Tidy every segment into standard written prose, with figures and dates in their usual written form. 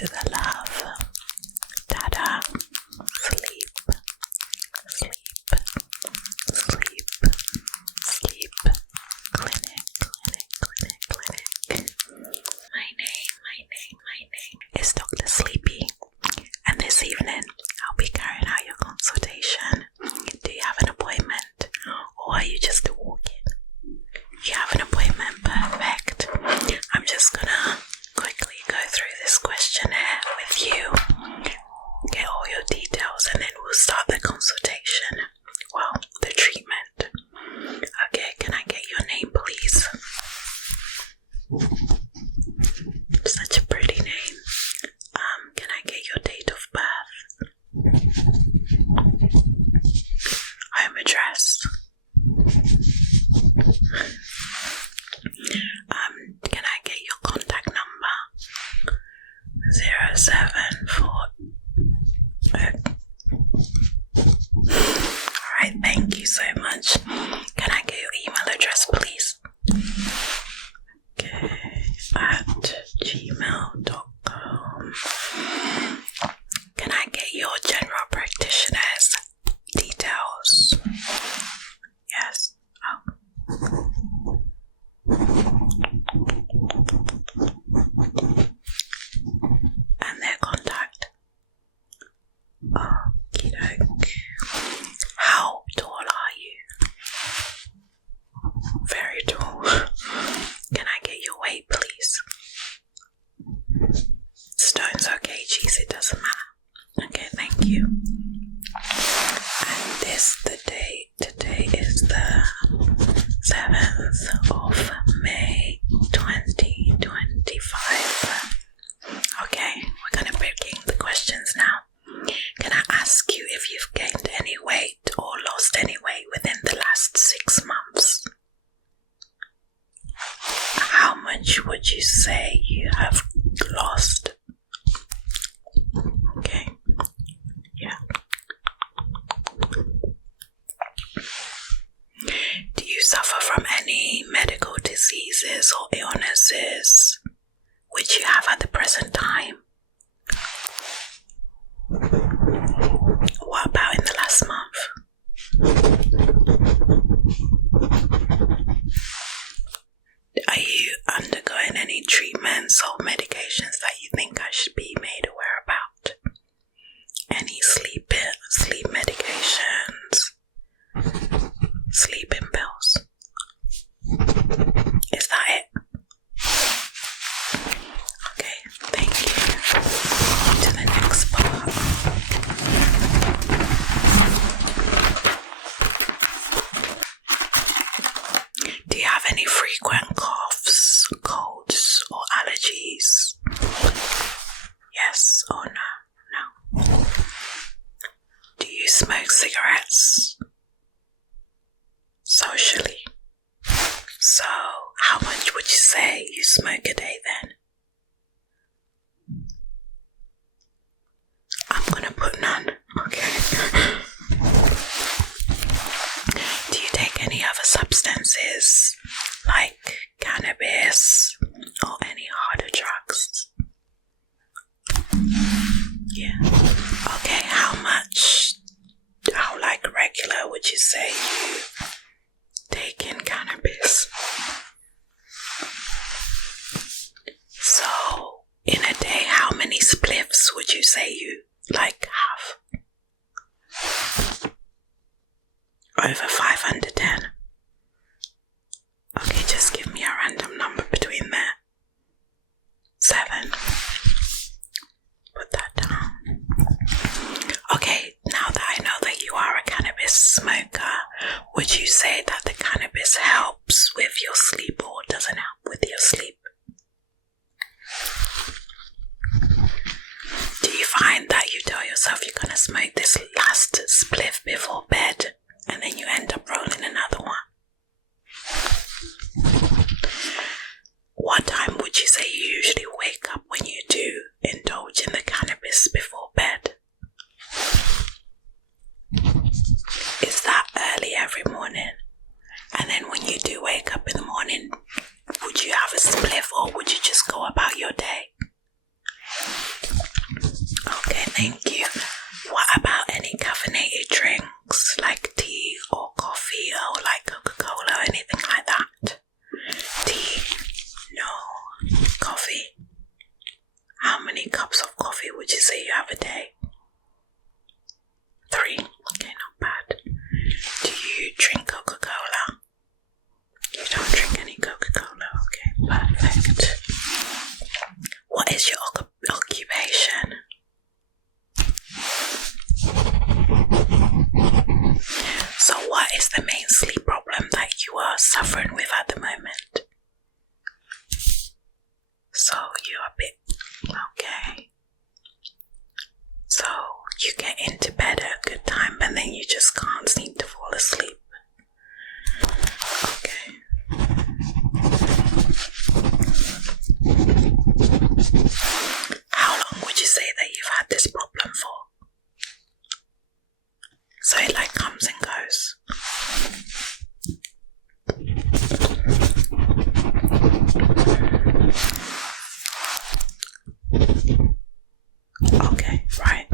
to the love. Dada. Sleep. Sleep. Sleep. Sleep. Clinic. My name is Dr. Sleepy, and this evening I'll be carrying out your consultation. Do you have an appointment, or are you just walking? You have an appointment, perfect. I'm just gonna quickly go through this questionnaire with you, get all your details, and then we'll start the consultation. Well, the treatment. Okay, can I get your name, please? Such a pretty name. Can I get your date of birth? Home address. Can I get your contact number? 074. Alright, thank you so much. Can I get your email address, please? Okay, at gmail.com. Can I get your general practitioner's details? Yes. And their contact. Okie doke. How tall are you? Very tall. Can I get your weight, please? Stone's okay, geez, it doesn't matter. Okay, thank you. And today is the 7th of May 2025. Okay, we're going to begin the questions now. Can I ask you if you've gained any weight or lost any weight within the last 6 months? How much would you say you have lost? Okay, yeah. Do you suffer from any medical diseases or illnesses which you have at the present time? What about in the last month? Are you undergoing any treatments or medications that you think I should be made aware about? Any sleep medications? Sleeping pills? Is that it? Okay, thank you. On to the next part. Do you have any frequent coughs, colds, or allergies? Yes or no? No. Do you smoke cigarettes? Socially. So, how much would you say you smoke a day then? I'm gonna put none. Okay. Do you take any other substances like cannabis or any harder drugs? Yeah. Okay, how regular would you say you take in cannabis? So, in a day, how many spliffs would you say you have? Over 5 under 10. Okay, just give me a random number between there. 7. Put that down. Okay, now that I know that you are a cannabis smoker, would you say that the cannabis helps with your sleep or doesn't help with your sleep? Do you find that you tell yourself you're going to smoke this last spliff before bed and then you end up rolling another one? What time would you say you usually wake up when you do indulge in the cannabis before bed? Is that early every morning? And then when you do wake up in the morning, would you have a spliff or would you just go about your day? Thank you. What about any caffeinated drinks like tea or coffee or like Coca-Cola or anything like that? Tea? No. Coffee? How many cups of coffee would you say you have a day? 3. Okay, not bad. Do you drink Coca-Cola? You don't drink any Coca-Cola. Okay, perfect. What is your occupation? So what is the main sleep problem that you are suffering with at the moment? So you're a bit... Okay. So you get into bed at a good time, but then you just can't seem to fall asleep. Okay. How long would you say that you've had this problem for? So it like comes and goes. Okay, right.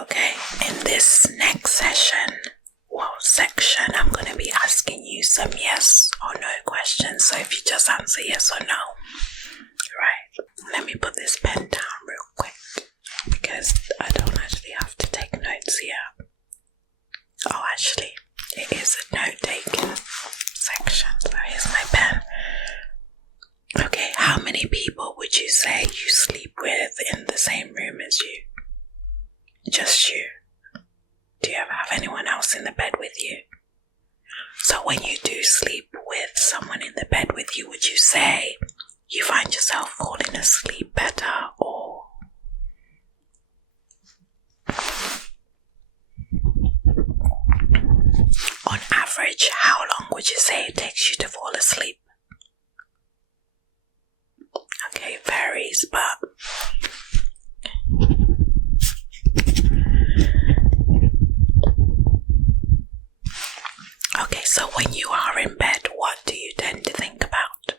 Okay, in this next section, I'm going to be asking you some yes or no questions. So if you just answer yes or no. Right, let me put this pen down real quick because I don't actually have to take notes here. Oh, actually, it is a note-taking section, so here's my pen. Okay, how many people would you say you sleep with in the same room as you? Just you? Do you ever have anyone else in the bed with you? So when you do sleep with someone in the bed with you, would you say you find yourself falling asleep better, or on average, how long would you say it takes you to fall asleep? Okay, it varies, but okay, so when you are in bed, what do you tend to think about?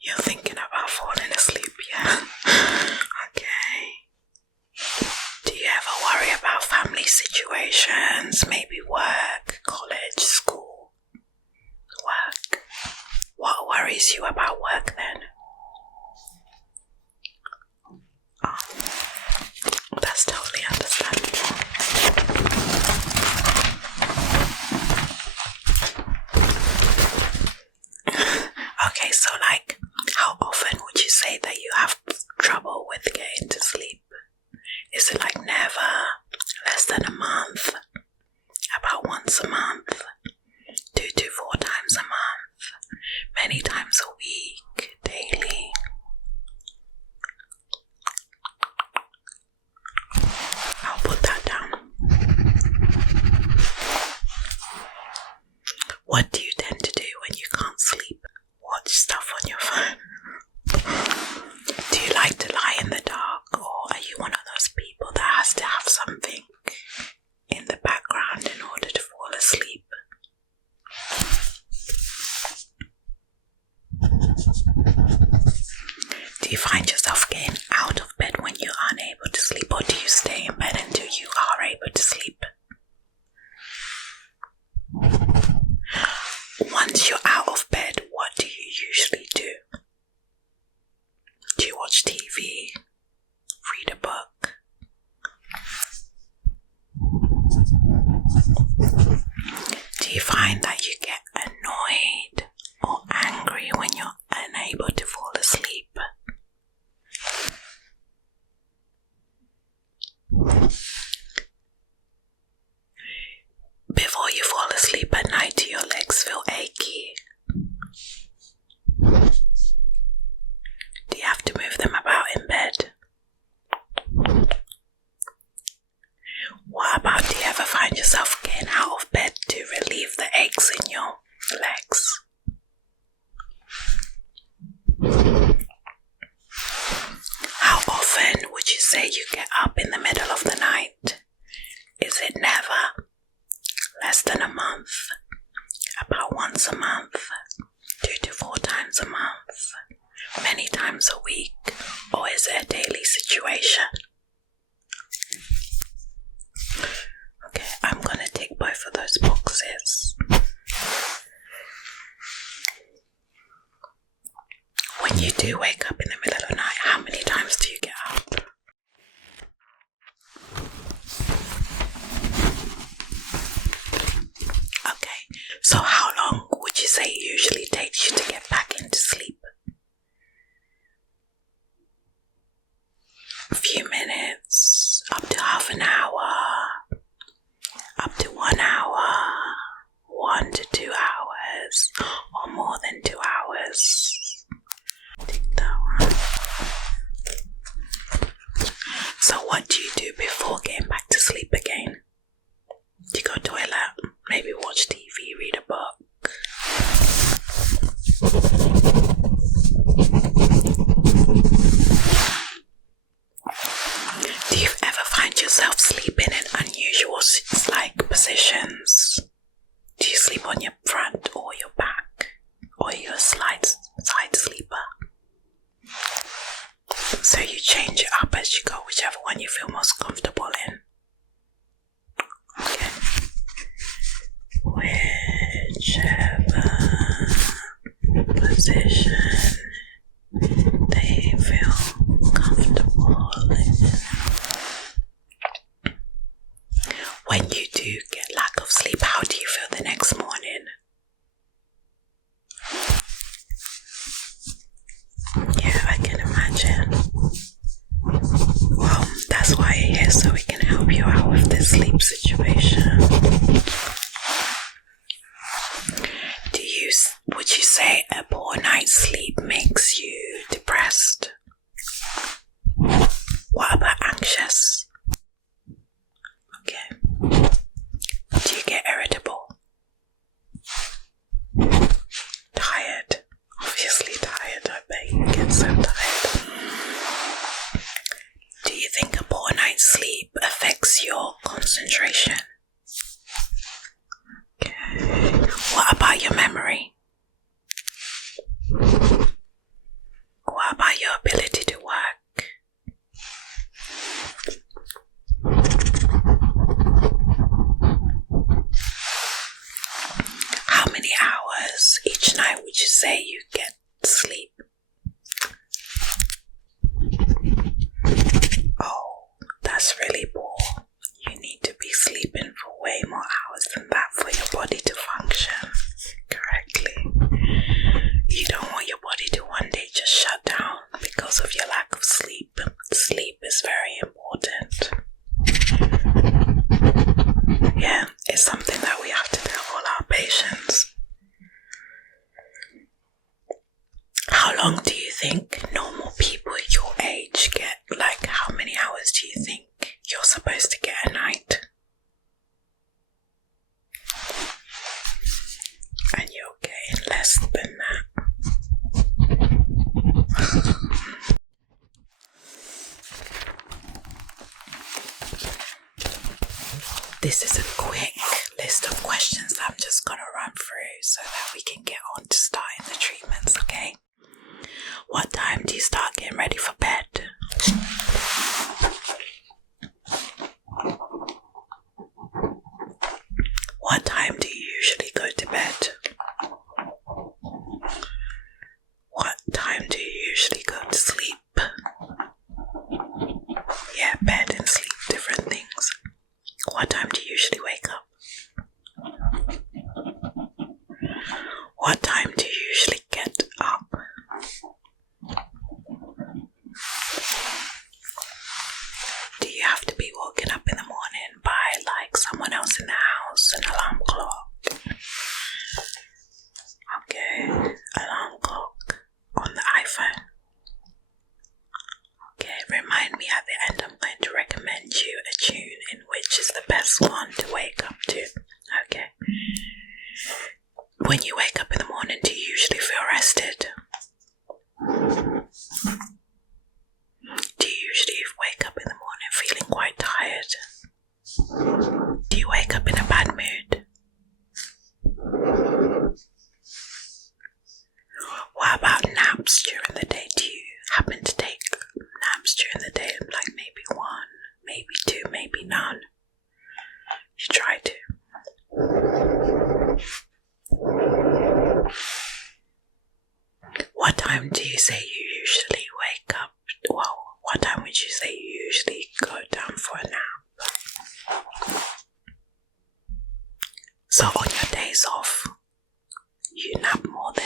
You're thinking about falling asleep, yeah? Okay. Do you ever worry about family situations, maybe work, college, school, work? What worries you about work then? Oh, that's totally understandable. Okay, so like, how often would you say that you have trouble with getting to sleep? Is it like never, less than a month, about once a month, 2 to 4 times a month, many times a week, daily? I'll put that down. What do you tend to do when you can't sleep? Watch stuff on your phone? Do you like to lie in the dark, or are you one of those people that has to have something in the background in order to fall asleep? Do you find yourself getting out of bed when you're unable to sleep, or do you stay in bed until you are able to sleep? Once you're out of bed, what do you usually do? Do you watch TV? Read a book? Do you find that you get annoyed or angry when you're unable to fall asleep? Before you fall asleep at night, do your legs feel achy? Do you have to move them about in bed? What about, do you ever find yourself getting out of bed to relieve the aches in your legs? How often would you say you get up in the middle of the night? Is it never? Less than a month? About once a month? 2 to 4 times a month? Many times a you do wake up in the middle of the night, how many times do you get up? Okay, so how long would you say it usually takes you to get back into sleep? A few minutes, up to half an hour, up to 1 hour, 1 to 2 hours, or more than 2 hours. Take that one. So what do you do before getting back to sleep again? Do you go to the toilet? Maybe watch TV, read a book? Do you ever find yourself sleeping in unusual positions? Do you sleep on your front or your back? Or you're a side sleeper? So you change it up as you go, whichever one you feel most comfortable in. Okay. Whichever position they feel comfortable in. When you do get lack of sleep, how do you feel the next morning? Yeah, I can imagine. Well, that's why you're here, so we can help you out with this sleep situation. Would you say a poor night's sleep makes you depressed? What about anxious? Okay. Do you get irritable? Tired? Obviously tired, I bet you get so tired. Do you think a poor night's sleep affects your concentration? Okay. What about your memory? What about your ability to work? How many hours each night would you say you get sleep? Oh, that's really poor. You need to be sleeping for way more hours than that for your body to function correctly. You don't want your body to one day just shut down because of your lack of sleep. Sleep is very important. Yeah, it's something that we have to tell all our patients. How long do you think normal people your age get? Like, how many hours do you think you're supposed to get a night? And you're getting less than that. This is a quick list of questions that I'm just going to run through so that we can get on to starting the treatments, okay? What time do you start getting ready for bed? What time do you usually go to bed? What time do you usually go to sleep? Yeah, bed and sleep, different things. What time do you usually wake up? What time do you usually get up? Do you have to be woken up in the morning by like someone else in the house, an alarm clock? Okay, alarm clock on the iPhone. Okay, remind me at the end, I'm going to recommend you a tune in which is the best one to wake up to. Okay. When you wake up in the morning, do you usually feel rested? Do you usually wake up in the morning feeling quite tired? Do you wake up in a bad mood? What about naps during the day? Do you happen to take naps during the day? Like maybe 1, maybe 2, maybe none? You try to. time do you say you usually wake up? Well, what time would you say you usually go down for a nap? So on your days off, you nap more than...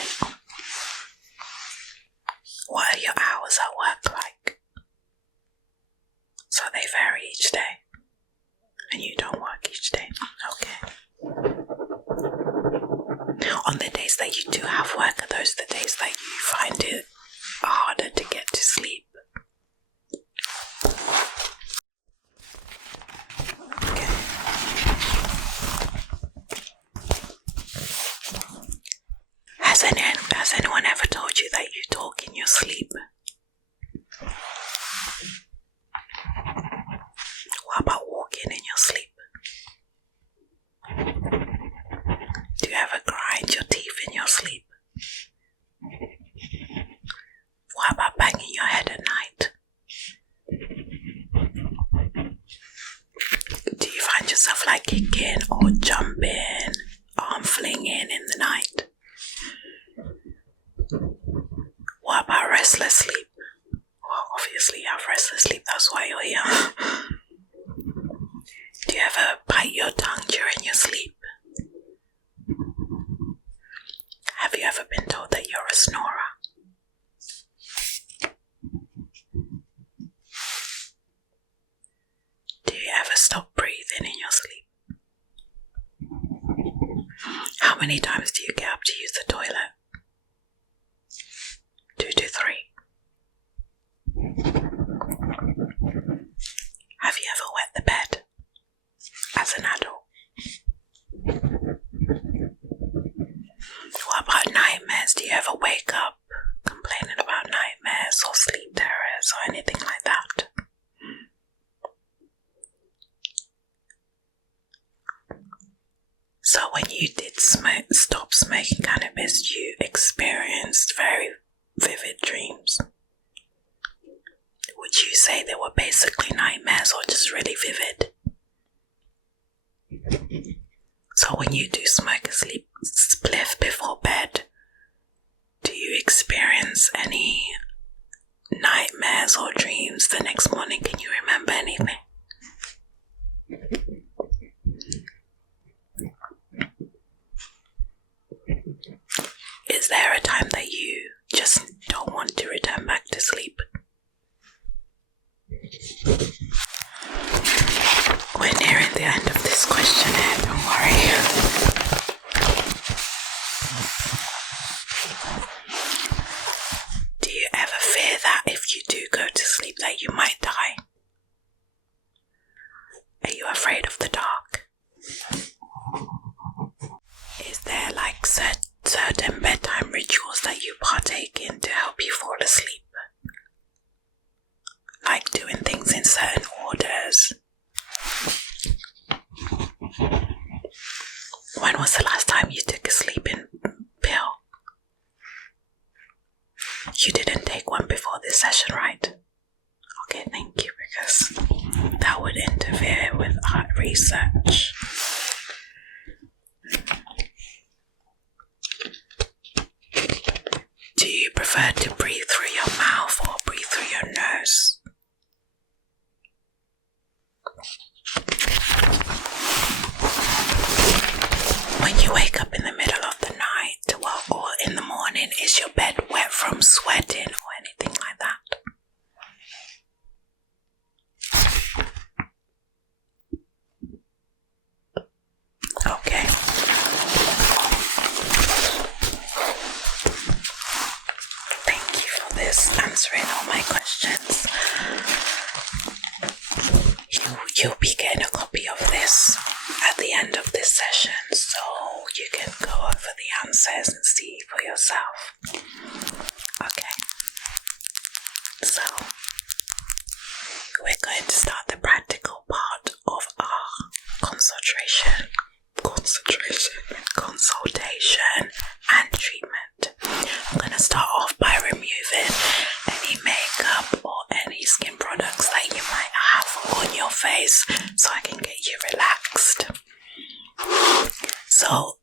What are your hours at work like? So they vary each day. And you don't work each day. Okay. On the days that you do have work, are those the days that you find it harder to get to sleep? Okay. Has anyone ever told you that you talk in your sleep? What about walking in your sleep? Do you ever grind your teeth in your sleep? What about banging your head at night? Do you find yourself like kicking or jumping, arm flinging in the night? What about restless sleep? Well, obviously you have restless sleep, that's why you're here. Do you ever bite your tongue during your sleep? Have you ever been told that you're a snorer? Do you ever stop breathing in your sleep? How many times do you get up to use the toilet? 2 to 3. Have you ever wet the bed as an adult? What about nightmares? Do you ever wake up complaining about nightmares or sleep terrors or anything like that? So when you did stop smoking cannabis, you experienced very vivid dreams. Would you say they were basically nightmares or just really vivid? So when you do smoke a sleep spliff before bed, do you experience any nightmares or dreams the next morning? Can you remember anything? Is there a time that you just don't want to return back to sleep? We're nearing the end of this questionnaire, don't worry. Do you ever fear that if you do go to sleep that you might die? Are you afraid of the dark? Is there like certain bedtime rituals that you partake in to help you fall asleep? Like doing things in certain orders? When was the last time you took a sleeping pill? You didn't take one before this session, right? Okay, thank you, because that would interfere with our research. Do you prefer to breathe through your mouth or breathe through your nose? When you wake up in the middle of the night, or in the morning, is your bed wet from sweating or anything like that? Okay. Thank you for this, answering all my questions. You'll be getting a copy of this at the end of this session, so you can go over the answers and see for yourself. Okay. So, we're going to start the practical part of our consultation and treatment. I'm going to start off by removing any makeup or any skin products that you might have on your face so I can get you relaxed. So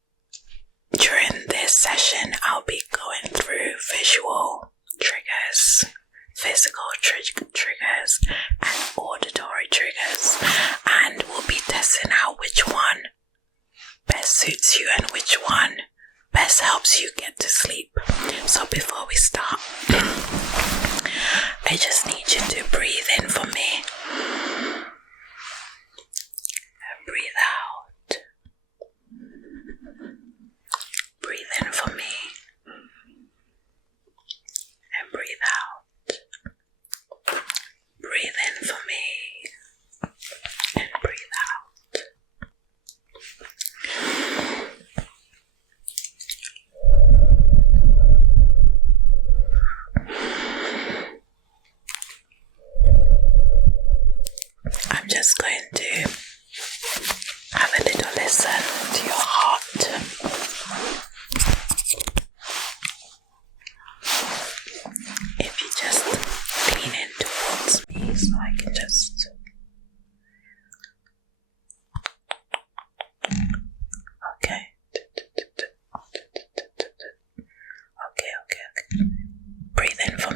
during this session I'll be going through visual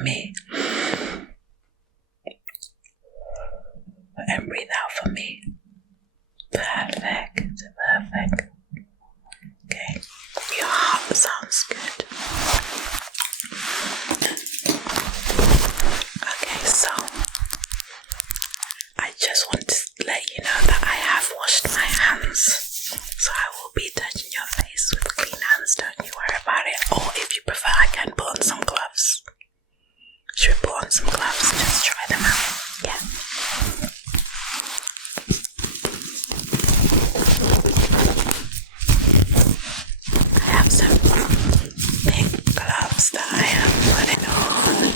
me. And breathe out for me. Perfect. Okay, your heart sounds good. Okay, so I just want to let you know that I have washed my hands. So I will be touching your face with clean hands, don't you worry about it. Or if you prefer, I can put on some gloves. Should we put on some gloves? Just try them out. Yeah. I have some pink gloves that I am putting on.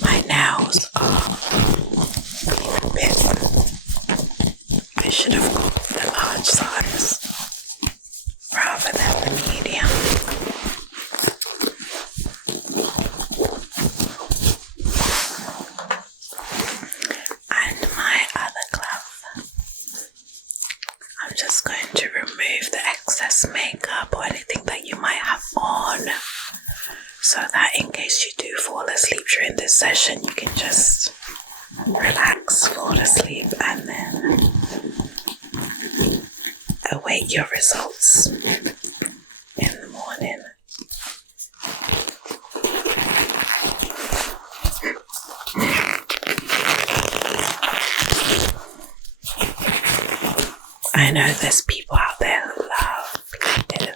My nails are a bit. I should have got the large size rather than the medium. And my other glove, I'm just going to remove the excess makeup or anything that you might have on, so that in case you do fall asleep during this session, you can just relax, fall asleep, and then await your results in the morning. I know there's people out there who love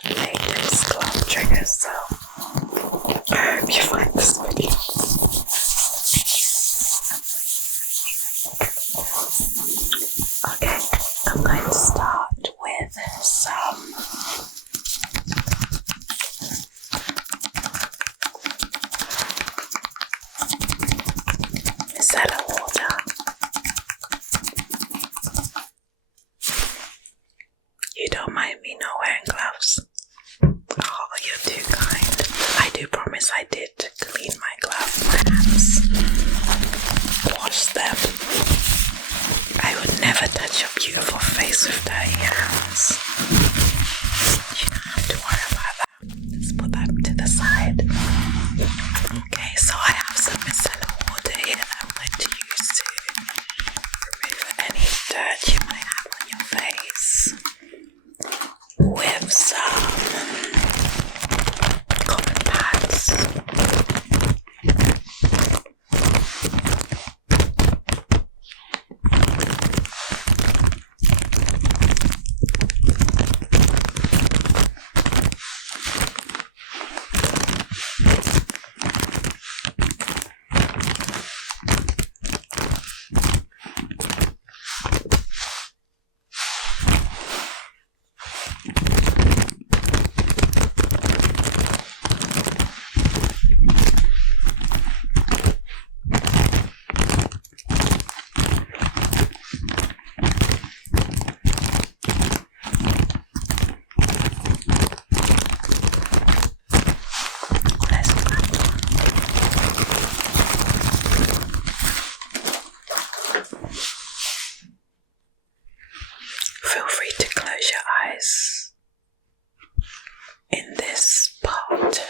latex glove triggers, so I hope you find this video. Okay, I'm going to start with some micellar water. You don't mind me not wearing gloves? Oh, you're too kind. I do promise I did clean my gloves, my hands, wash them. I would never touch your beautiful face with dirty hands. You don't have to worry about that. Let's put that to the side. Okay, so I have some micellar water here that I'm going to use to remove any dirt you might have on your face, with some cotton pads. Feel free to close your eyes in this part.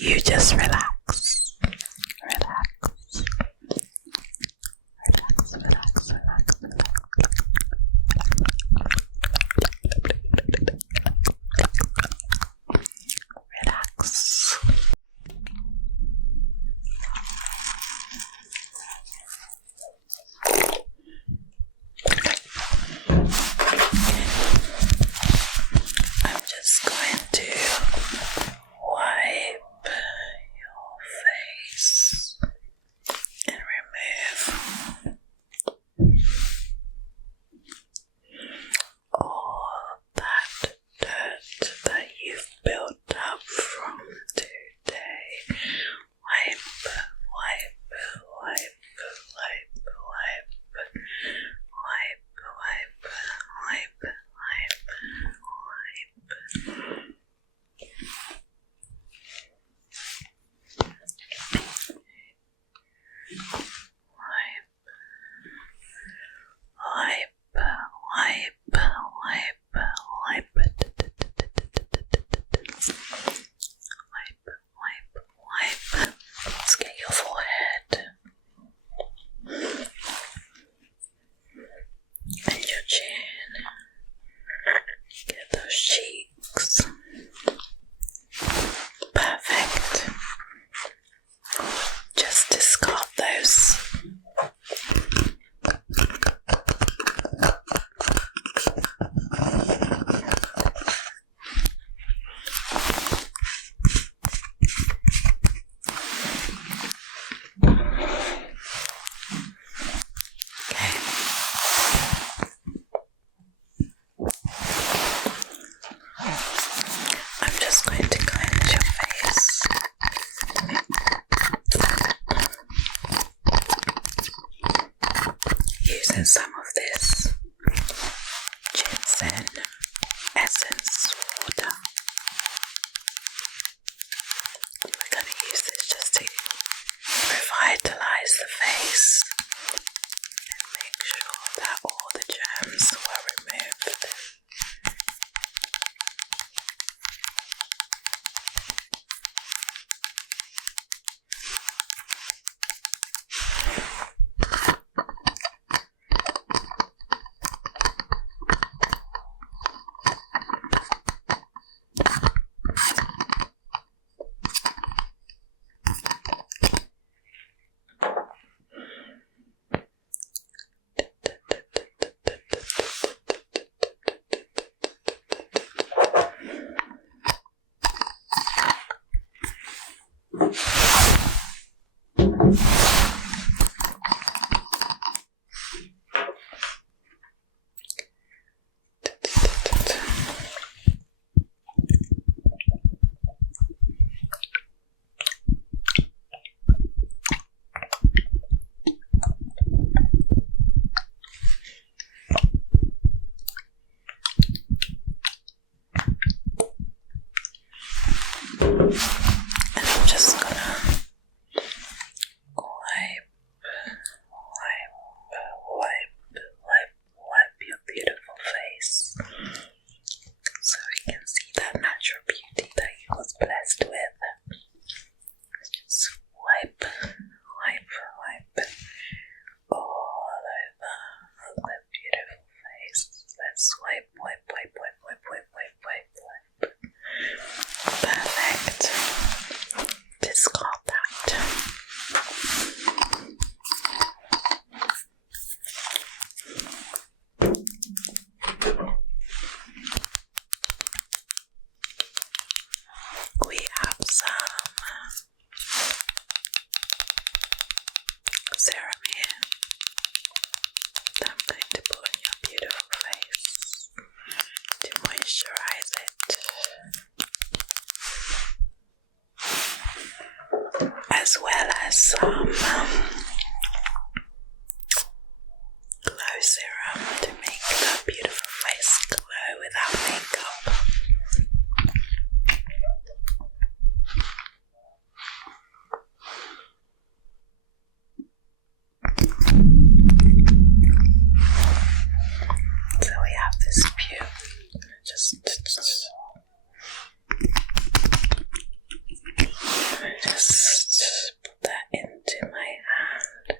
You just relax. And I'm just gonna wipe your beautiful face so we can see that natural beauty that you was blessed with. Just wipe all over the beautiful face. Let's wipe. Perfect. Discard that. We have some serum here that I'm going to put on your beautiful face to moisturize it, as well as some glow serum to make the beautiful face glow without makeup. So we have this pure, just put that into my hand.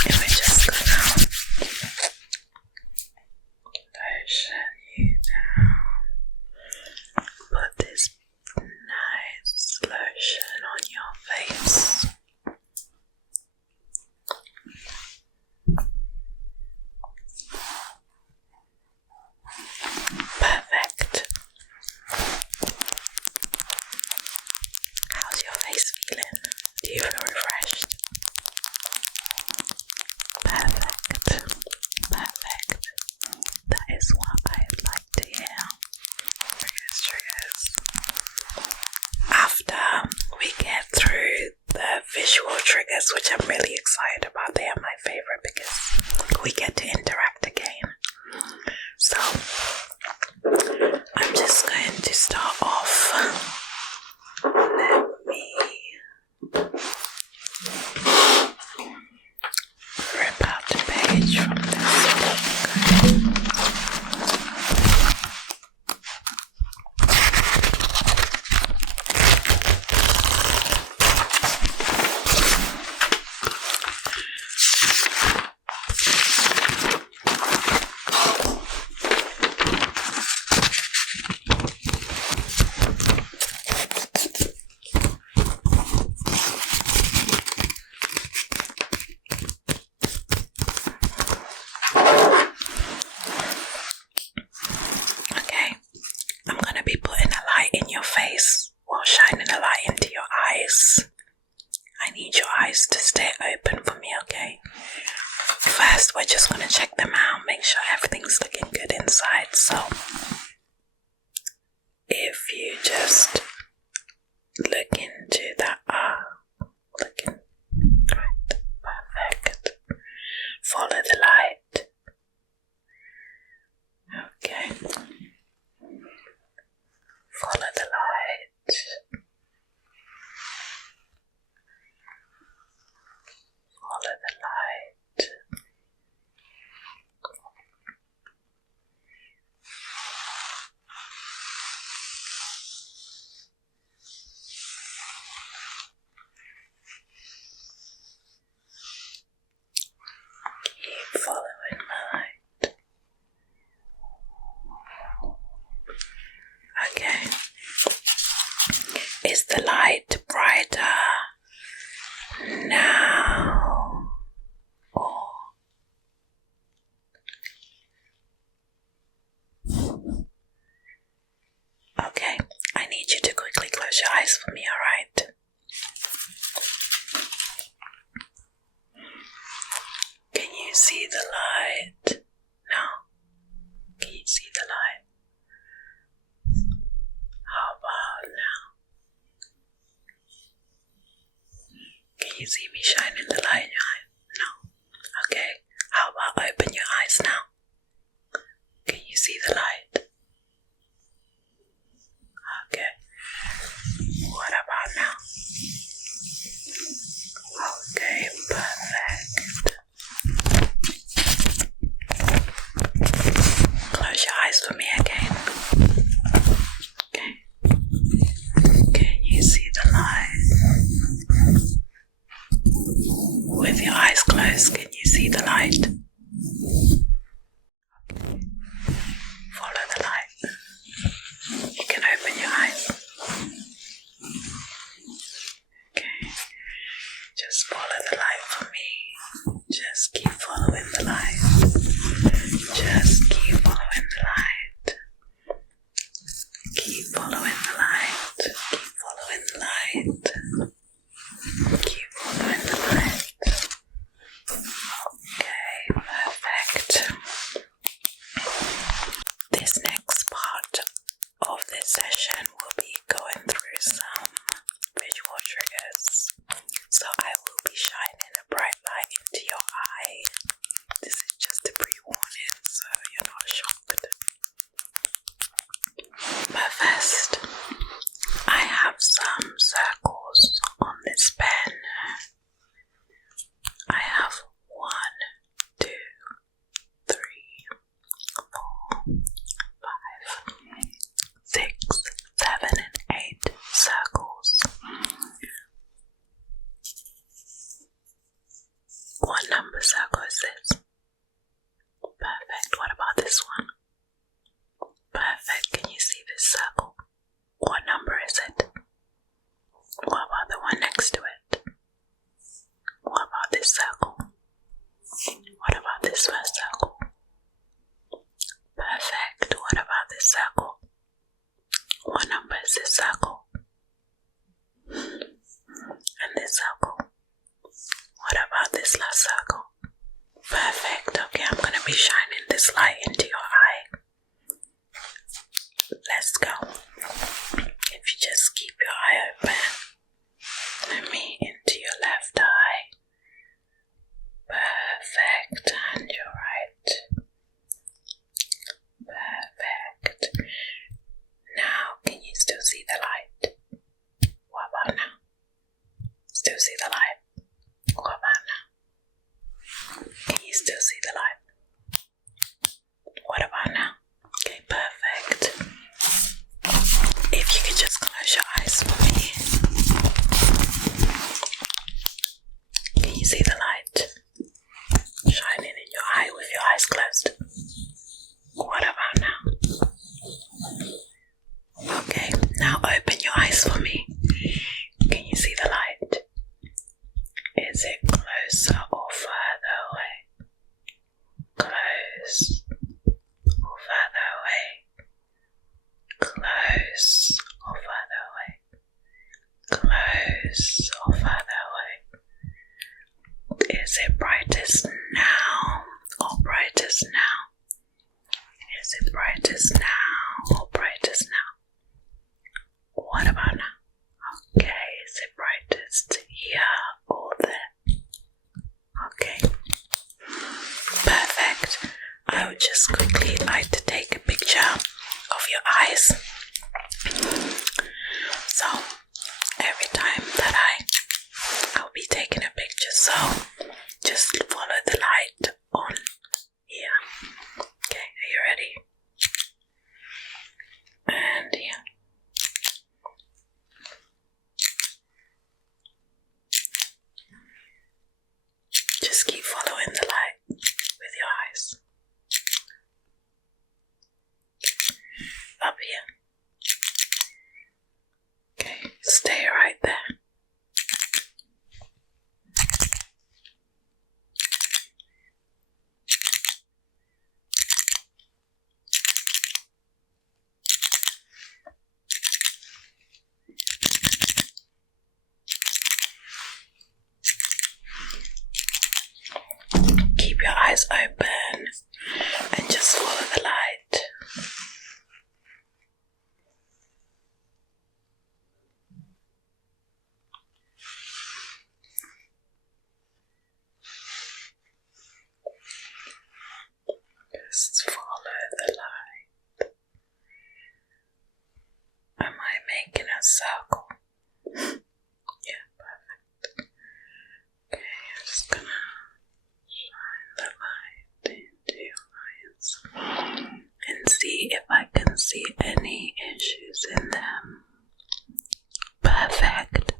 And we're just gonna lotion you down. Put this nice lotion on your face. Perfect. How's your face feeling? Do you feel refreshed? Perfect. That is what I'd like to hear. Triggers. After we get through the visual triggers, which I'm really excited about, they are my favorite because we get to interact again. So I'm just going to start off. Let me rip out the page from this book. Be putting a light in your face while shining a light into your eyes. I need your eyes to stay open for me, okay? First, we're just going to check them out, make sure everything's looking good inside. So, if you just look into that, looking great, perfect. Follow the light. Okay. Follow the light. Follow the light. close your eyes for me, alright? Can you see the light? No? Can you see the light? How about now? Can you see me shining the light in your eye? No? Okay. How about open your eyes now? Can you see the light? Okay. What about now? Okay, perfect. Close your eyes for me again. Okay. Can you see the light? With your eyes closed, can you see the light? Okay. Follow the light. You can open your eyes. Okay. Just follow the light for me. Just keep following the light. Just keep following the light. Keep following the light. Keep following the light. Keep following the light. Okay, perfect. This next part of this session will be going through some visual triggers. So I will be shining a bright light into your eye. This is just a pre-warning, so you're not shocked. But first, I have some circles on this pen. I have 1, 2, 3, 4, 5, 6, 7, and 8 circles. What number circle is this? Perfect. What about this one? Perfect. Can you see this circle? What number is it? What about the one next to it? What about this circle? What about this first circle? Perfect. What about this circle? What number is this circle? And this circle? What about this last circle? Perfect. Okay, I'm going to be shining this light into your eye. Let's go. If you just keep your eye open, let me into your left eye. Perfect. And your right. Perfect. Now, can you still see the light? What about now? Still see the light? What about now? Can you still see the light? What about now? Okay, perfect. If you could just close your eyes for me. Can you see the light shining in your eye with your eyes closed? What about now? Okay, now open your eyes for me. Can you see the light? Is it closer or further away? Close or further away? Close or further away? Close or further away? Is it brightest now or brightest now? Is it brightest now or brightest now? What about now? Okay, is it brightest here or there? Okay, perfect. I would just quickly like to take a picture of your eyes. So every time that I'll be taking a picture, so just follow the light on here. Okay, are you ready? And here. Just keep following the light with your eyes. eyes open and just follow the light. Just follow the light. Am I making a circle? Yeah, perfect. Okay, I'm just gonna shine the light into your eyes and see if I can see any issues in them. Perfect.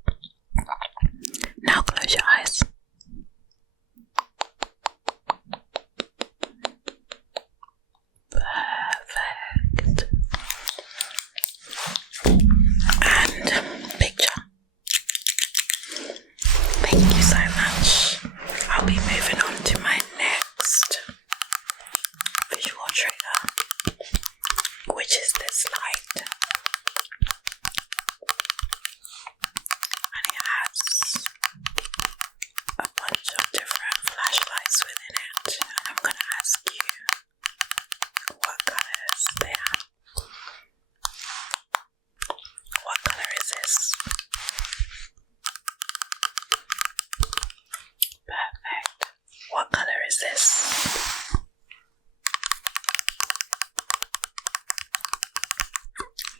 Now close your eyes. Perfect. And picture. Thank you so much. I'll be moving on to my next visual trigger, which is this light. And it has a bunch of different flashlights within it. And I'm going to ask you what colors they are. What color is this? Perfect. What color is this?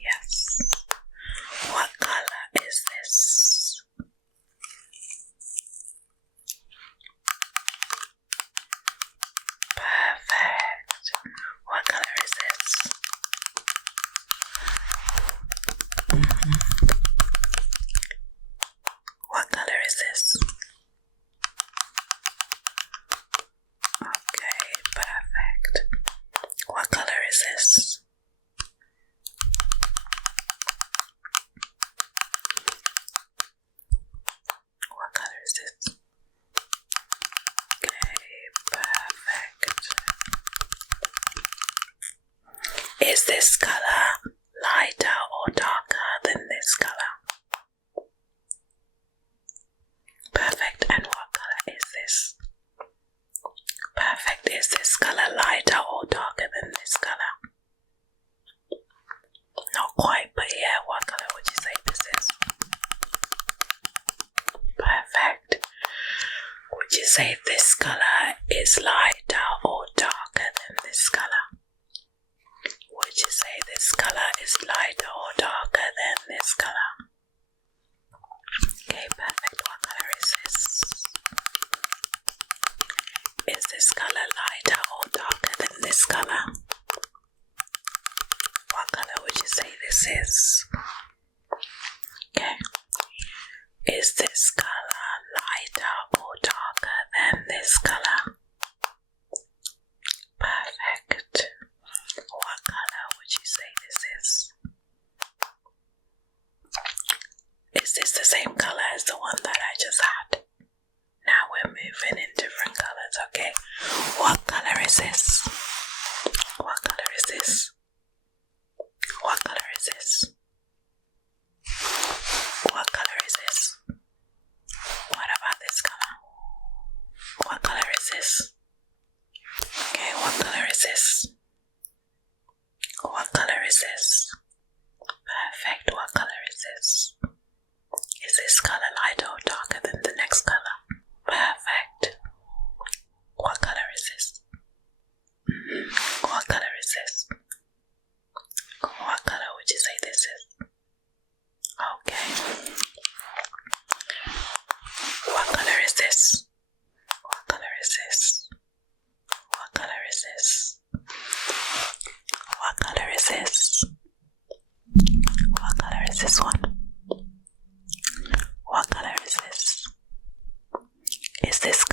Yes. What color is this? Perfect. What color is this? What color is this? Okay, perfect. What color is this? What color is this? Okay, perfect. Is this color lighter or darker than this color? Perfect. And what color is this? Perfect. Is this color lighter or darker than this color? Not quite, but yeah, what color would you say this is? Perfect. Would you say this color is lighter or darker than this color? Would you say this color is lighter or darker than this color? Okay, perfect. What color is this? Is this color lighter or darker than this color? What color would you say this is? Okay. Is this color lighter or darker than this color? Perfect. What color would you say this is? Is this the same color as the one that I just had? Now we're moving in different colors, okay? What color is this? What color is this? What color is this? What color is this? What about this color? What color is this? Okay, what color is this? What color is this? Perfect. What color is this? Is this color lighter or darker than the next color? Perfect. What color is this? What color is this? What color would you say this is? Okay. What color is this? What color is this? What color is this? What color is this? What color is this one? What color is this? Is this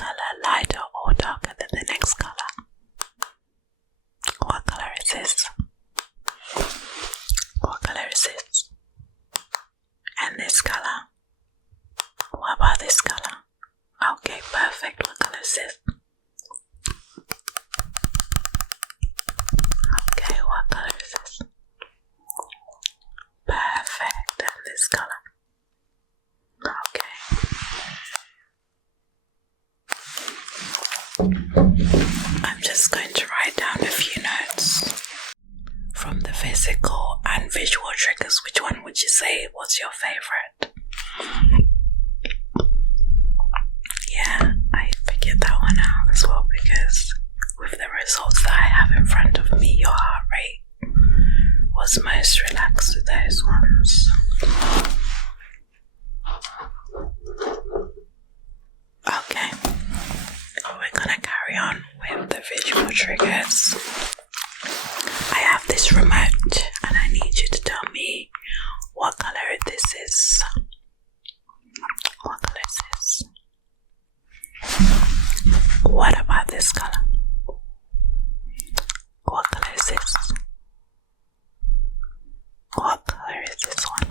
what's your favorite? Yeah, I figured that one out as well, because with the results that I have in front of me, your heart rate was most relaxed with those ones. Okay, we're gonna carry on with the visual triggers. I have this remote and I need you to tell me what color this is. What color is this? What about this color? What color is this? What color is this one?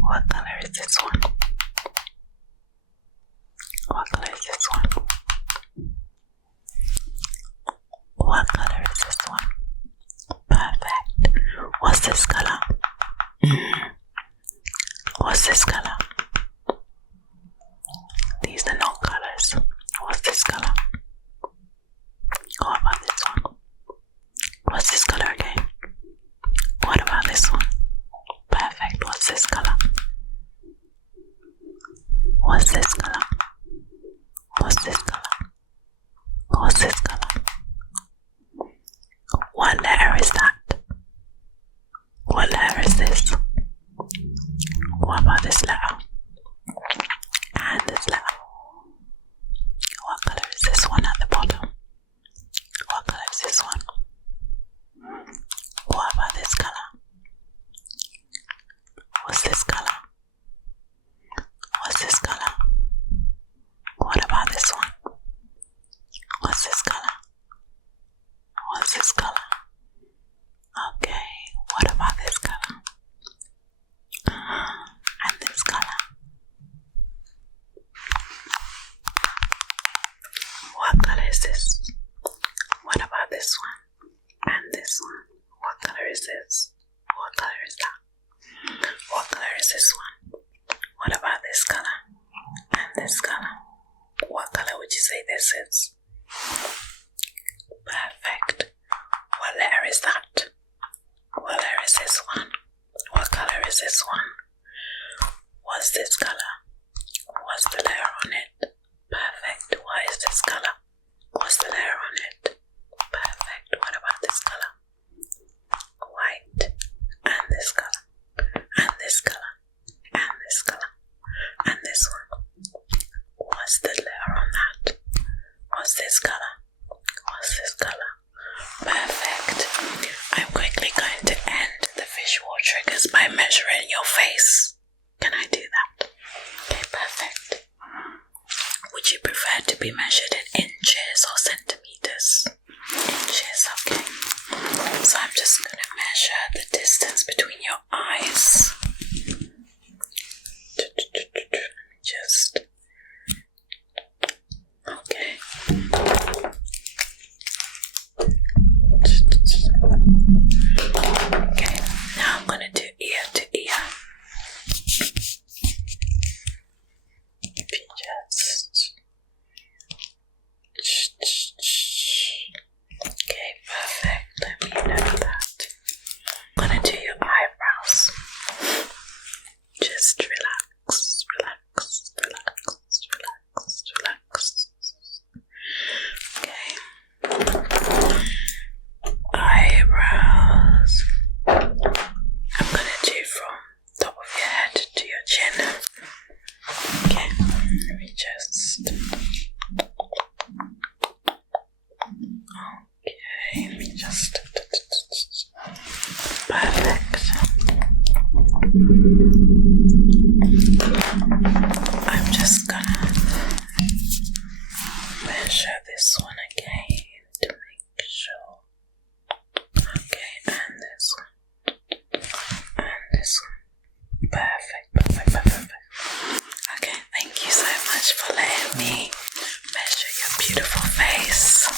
What color is this one? What color is this one? What color is this one? Perfect. What's this color? What's this color? These are not colors. What's this color? What about this one? What's this color again? What about this one? Perfect. What's this color? What's this color? What's this color? What's this color? What letter is that? What letter is this? What about this letter? And this letter? What color is this one at the bottom? What color is this one? What about this color? What's this color? What's this color? What about this one? What's this color? What's this color? Okay, what about this color? And this color? What color is this? What about this one? And this one? What color is this? What color is that? What color is this one? What about this color? And this color? What color would you say this is? Perfect. What letter is that? What letter is this one? What color is this one? What's this color? What's the letter on it? Perfect. What is this color? What's the letter on it? Perfect. What about this color? White. And this color. And this color. And this color. And this one. What's the letter on that? What's this color? What's this color? Perfect. I'm quickly going to end the visual triggers by measuring your face. Can I do that? Okay, perfect. Would you prefer to be measured in inches or centimeters? Inches, okay. So I'm just going to measure the distance between your eyes. Just... Okay. Okay, now I'm going to do ear to ear. Okay, perfect. Let me know that. I'm going to do your eyebrows. Just relax, relax, relax, relax, relax. Okay. Eyebrows. I'm gonna do from top of your head to your chin. Okay, let me just... Okay, let me just... Perfect. I'm just gonna measure this one again to make sure. Okay, and this one. And this one. Perfect, perfect, perfect, perfect. Okay, thank you so much for letting me measure your beautiful face.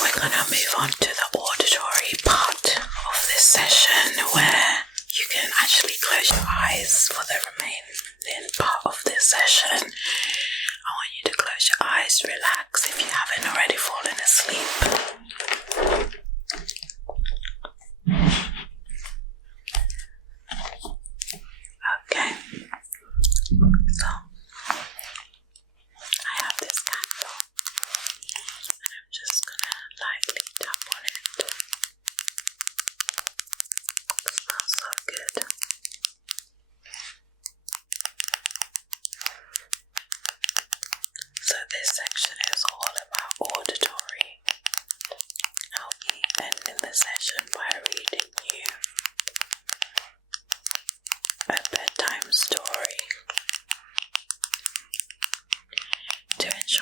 We're gonna move on to the auditory part of this session, where you can actually close your eyes for the remaining part of this session. I want you to close your eyes, relax if you haven't already fallen asleep.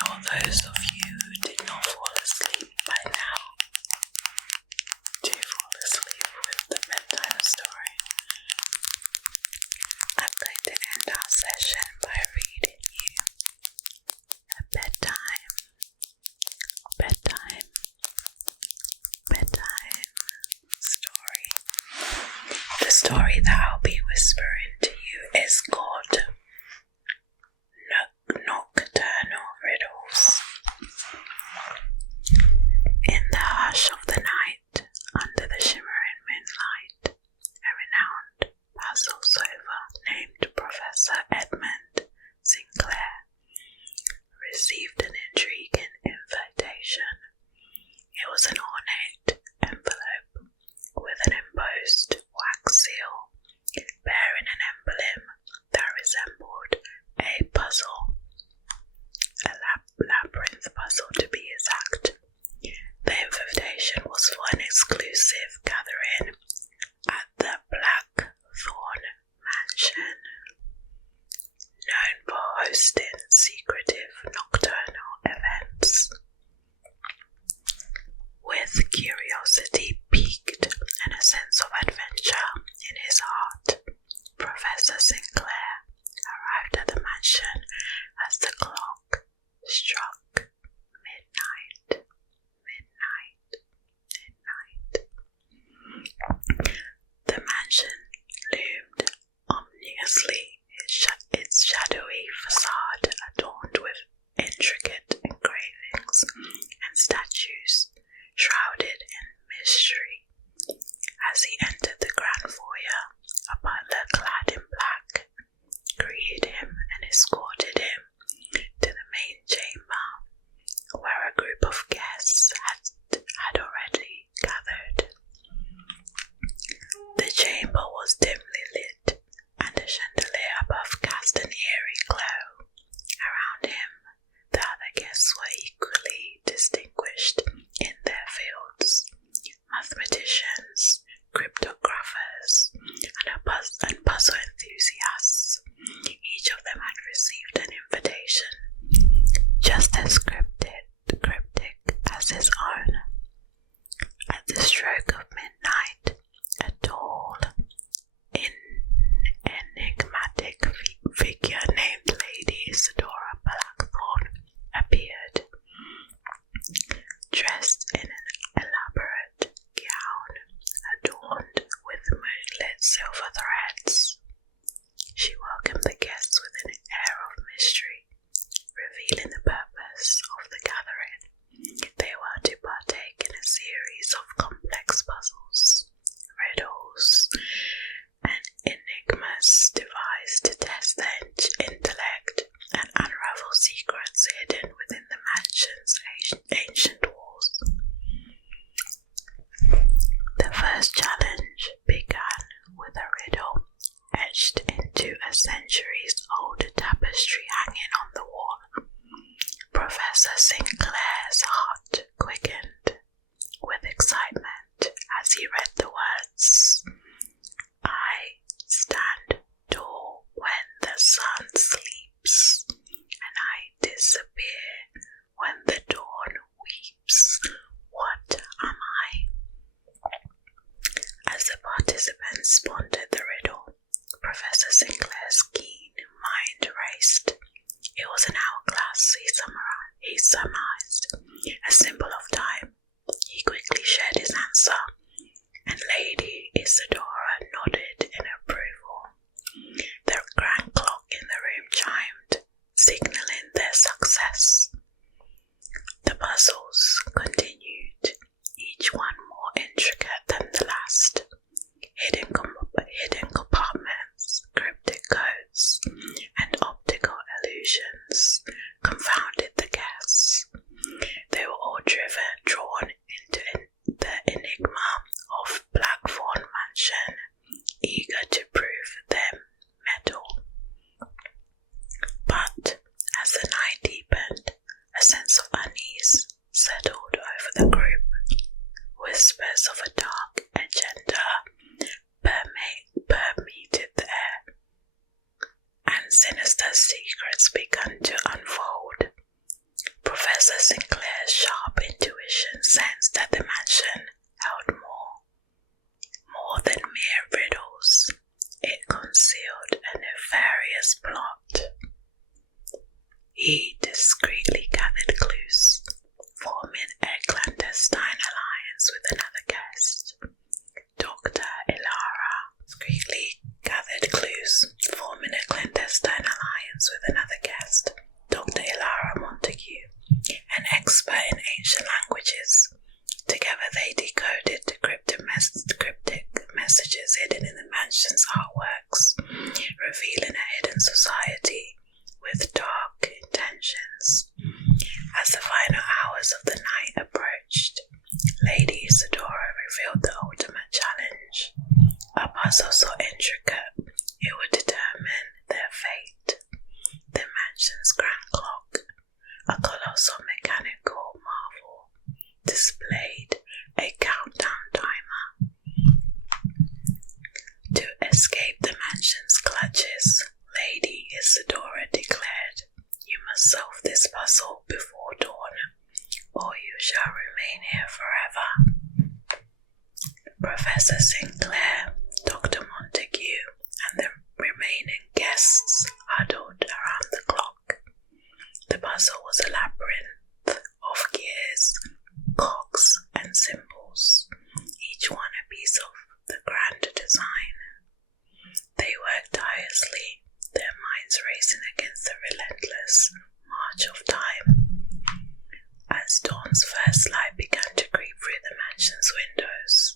sure those of you who did not fall asleep by now do fall asleep with the bedtime story. I'm going to end our session by reading you a bedtime story. The story that I'll be whispering to you is called Nocturnal Riddles. In the hush of the night, under the shimmering moonlight, a renowned puzzle solver named Professor Edmund Sinclair received an intriguing invitation. It was an ornate envelope with an embossed wax seal bearing an emblem that resembled a puzzle, a labyrinth puzzle to be exact. The invitation was for an exclusive gathering at the Blackthorn Mansion, known for hosting secretive nocturnal events. With curiosity piqued and a sense of adventure in his heart, Professor Sinclair arrived at the mansion as the clock struck midnight. The mansion loomed ominously, its shadowy facade adorned with intricate engravings and statues shrouded in mystery. As he entered the grand foyer, a butler clad in black greeted him and escorted him to the main chamber, where a group of guests had already gathered. The chamber was dimly lit, and a chandelier above cast an eerie glow. Around him, the other guests were equally distinguished in their fields: mathematicians, cryptographers, and puzzle enthusiasts. Each of them had received an invitation just as cryptic as his own. At the stroke of midnight, a tall, enigmatic figure named Lady Isadora Blackthorn appeared, dressed in an elaborate gown adorned with moonlit silver threads. She welcomed the guests with an air of mystery, revealing the purpose of the gathering. They were to partake in a series of complex puzzles, riddles, and enigmas devised to test their intellect and unravel secrets hidden within the mansion's ancient walls. The first challenge began with a riddle etched into a centuries-old tapestry hanging on the wall. Professor Sinclair's heart quickened with excitement as he read the words, "I stand tall when the sun sleeps, and I disappear when the dawn weeps. What am I?" As the participants pondered the riddle, Professor Sinclair's keen mind raced. It was an hourglass, he surmised, a symbol of time. He quickly shared his answer, and Lady Isadora nodded in approval. The grand clock in the room chimed, signaling their success. The puzzles continued, each one more intricate than the last. Hidden compartments, cryptic codes, and optical illusions confounded the guests. They were all drawn into the enigma of Blackthorn Mansion, eager to prove their mettle. But as the night deepened, a sense of unease settled over the group. Whispers of a dark agenda permeated the air, and sinister secrets began to unfold. He discreetly gathered clues, forming a clandestine alliance with another guest. Dr. Ilara discreetly gathered clues, forming a clandestine alliance with another guest. Dr. Ilara Montague, an expert in ancient languages. Together they decoded the cryptic messages hidden in the mansion's artworks, revealing a hidden society with dark intentions. As the final hours of the night approached, Lady Isadora revealed the ultimate challenge. A puzzle so intricate it would determine their fate. The mansion's grand clock, a colossal mechanical marvel, displayed a countdown timer. To escape the mansion's clutches, Lady Isadora declared, "You must solve this puzzle before dawn, or you shall remain here forever." Professor Sinclair, Dr. Montague, and the remaining guests huddled around the clock. The puzzle was a labyrinth of gears, cogs, and symbols, each one a piece of the grand design. They worked tirelessly, their minds racing against the relentless march of time. As dawn's first light began to creep through the mansion's windows,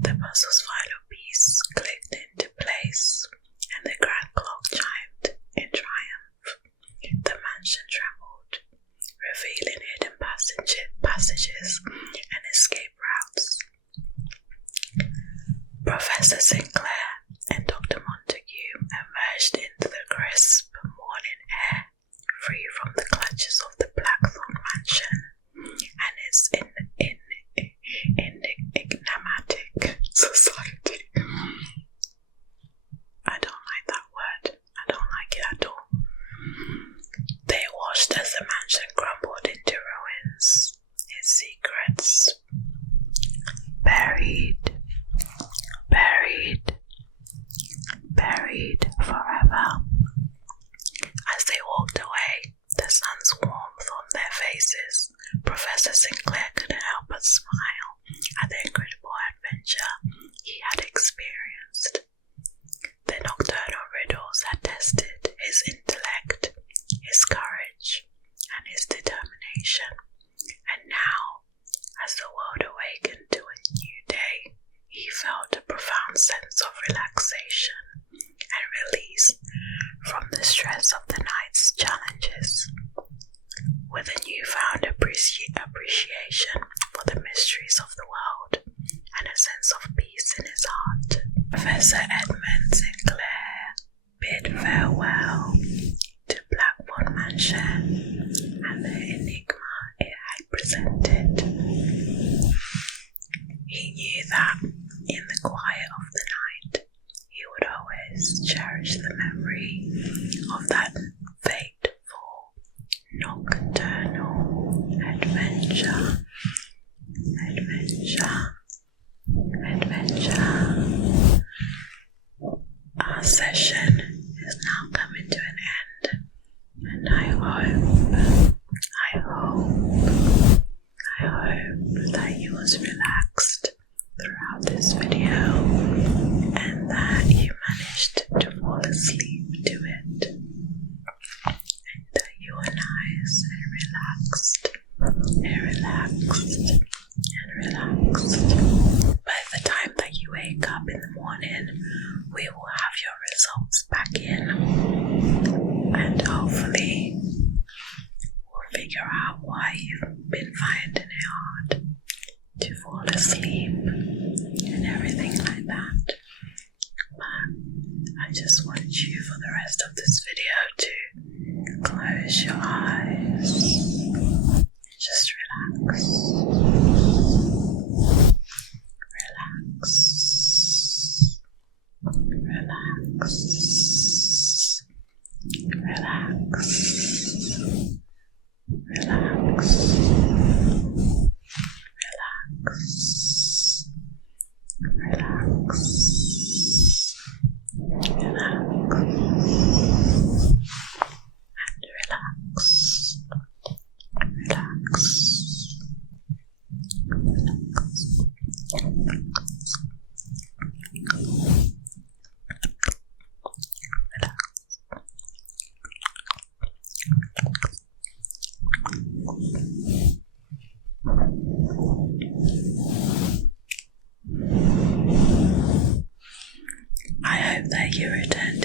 the puzzle's final piece clicked into place, and the grand clock chimed in triumph. The mansion trembled, revealing hidden passages and escape routes. Professor Sinclair and Dr. Montague emerged into the crisp morning air, free from the clutches of the Blackthorn Mansion and its enigmatic society. I don't like that word. I don't like it at all. They watched as the mansion crumbled into ruins, its secrets buried forever. As they walked away, the sun's warmth on their faces, Professor Sinclair couldn't help but smile at the incredible adventure he had experienced. The nocturnal riddles had tested his intellect, his courage, and his determination, and now, as the world awakened to a new day, he felt a profound sense of relaxation and release from the stress of the night's challenges. With a newfound appreciation for the mysteries of the world and a sense of peace in his heart, Professor Edmund Sinclair bid farewell to Blackthorn Mansion and the enigma it had presented. He knew that, in the quiet of the night, he would always cherish the memory of that fateful nocturnal adventure. Our session is now coming to an end, and I hope that you was relaxed throughout this video and that you managed to fall asleep to it, and that you are nice and relaxed. By the time that you wake up in the morning, we will have your results back in, and hopefully we'll figure out why you've been finding it hard to fall asleep and everything like that. But I just want you for the rest of this video to close your eyes and just relax. Relax. you returned